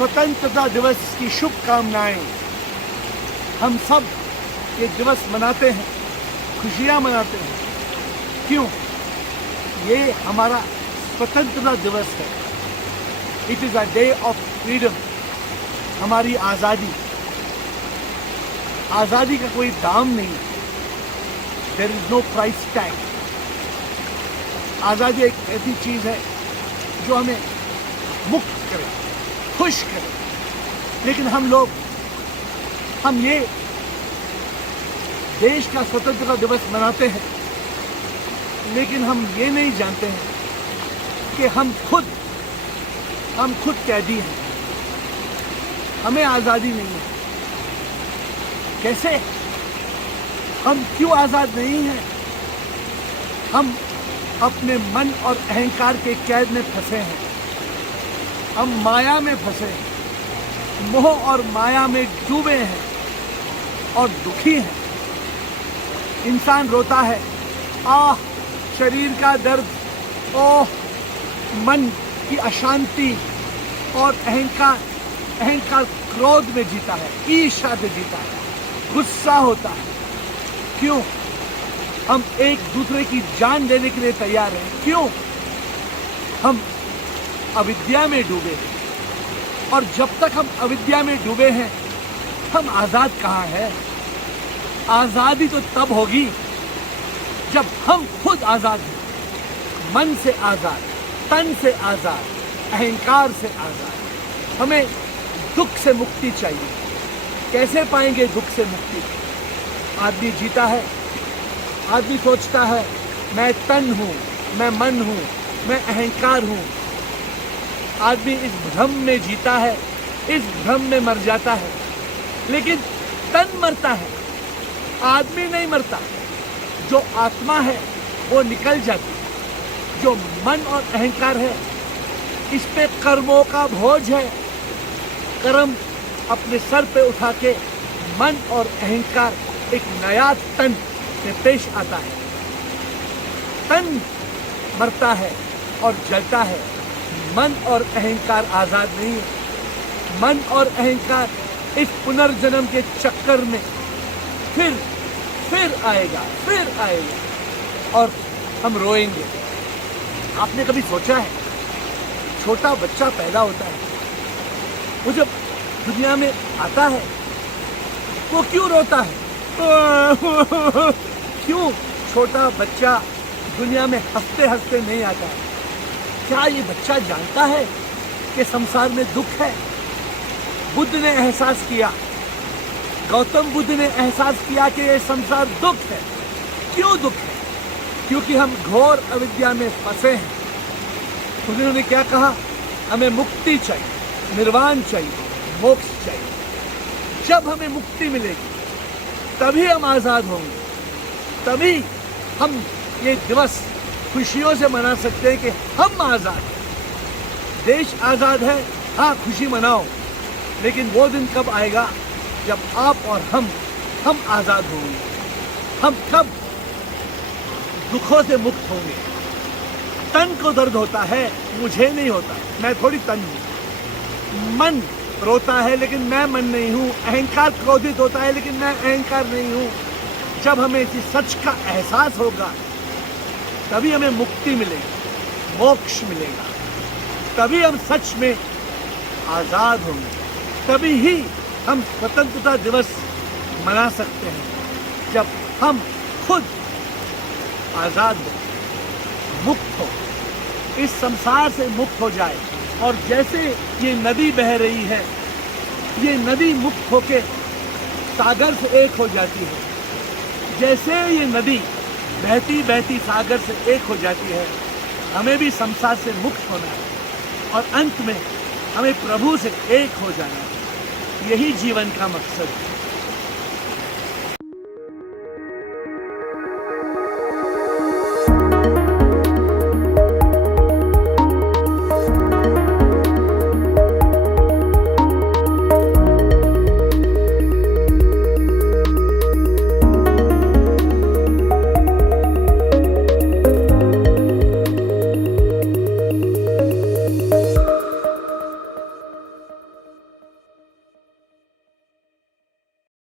स्वतंत्रता दिवस की शुभकामनाएं। हम सब ये दिवस मनाते हैं, खुशियां मनाते हैं। क्यों? ये हमारा स्वतंत्रता दिवस है। It is a day of freedom, हमारी आज़ादी। आज़ादी का कोई दाम नहीं, there is no price tag. आज़ादी एक ऐसी चीज है जो हमें मुक्त करे, खुश करे। लेकिन हम ये देश का स्वतंत्रता दिवस मनाते हैं, लेकिन हम ये नहीं जानते हैं कि हम खुद कैदी हैं। हमें आज़ादी नहीं है। कैसे? हम क्यों आज़ाद नहीं हैं? हम अपने मन और अहंकार के कैद में फंसे हैं। हम माया में फंसे हैं, मोह और माया में डूबे हैं और दुखी हैं। इंसान रोता है, आह शरीर का दर्द, ओह मन की अशांति, और अहंकार क्रोध में जीता है, ईर्ष्या से जीता है, गुस्सा होता है। क्यों? हम एक दूसरे की जान देने के लिए तैयार हैं। क्यों? हम अविद्या में डूबे हैं। और जब तक हम अविद्या में डूबे हैं, हम आजाद कहाँ हैं? आजादी तो तब होगी जब हम खुद आजाद हैं, मन से आजाद, तन से आजाद, अहंकार से आजाद। हमें दुख से मुक्ति चाहिए। कैसे पाएंगे दुख से मुक्ति? आदमी जीता है, आदमी सोचता है मैं तन हूं, मैं मन हूं, मैं अहंकार हूं। आदमी इस भ्रम में जीता है, इस भ्रम में मर जाता है। लेकिन तन मरता है, आदमी नहीं मरता। जो आत्मा है वो निकल जाती है। जो मन और अहंकार है, इस पे कर्मों का बोझ है। कर्म अपने सर पे उठा के मन और अहंकार एक नया तन से पेश आता है। तन मरता है और जलता है, मन और अहंकार आजाद नहीं है। मन और अहंकार इस पुनर्जन्म के चक्कर में फिर आएगा और हम रोएंगे। आपने कभी सोचा है, छोटा बच्चा पैदा होता है, वो जब दुनिया में आता है वो क्यों रोता है? क्यों छोटा बच्चा दुनिया में हंसते हंसते नहीं आता है? क्या ये बच्चा जानता है कि संसार में दुख है? बुद्ध ने एहसास किया, गौतम बुद्ध ने एहसास किया कि ये संसार दुख है। क्यों दुख है? क्योंकि हम घोर अविद्या में फंसे हैं। तो उन्होंने क्या कहा? हमें मुक्ति चाहिए, निर्वाण चाहिए, मोक्ष चाहिए। जब हमें मुक्ति मिलेगी तभी हम आजाद होंगे। तभी हम ये दिवस खुशियों से मना सकते हैं कि हम आजाद हैं। देश आजाद है, हाँ खुशी मनाओ। लेकिन वो दिन कब आएगा जब आप और हम आजाद होंगे? हम कब दुखों से मुक्त होंगे? तन को दर्द होता है, मुझे नहीं होता, मैं थोड़ी तन हूं। मन रोता है लेकिन मैं मन नहीं हूं। अहंकार क्रोधित होता है लेकिन मैं अहंकार नहीं हूं। जब हमें इसी सच का एहसास होगा तभी हमें मुक्ति मिलेगी, मोक्ष मिलेगा। तभी हम सच में आजाद होंगे। तभी ही हम स्वतंत्रता दिवस मना सकते हैं जब हम खुद आजाद हो, मुक्त हो, इस संसार से मुक्त हो जाए। और जैसे ये नदी बह रही है, ये नदी मुक्त होके सागर से एक हो जाती है। जैसे ये नदी बहती बहती सागर से एक हो जाती है, हमें भी संसार से मुक्त होना है और अंत में हमें प्रभु से एक हो जाना है। यही जीवन का मकसद है।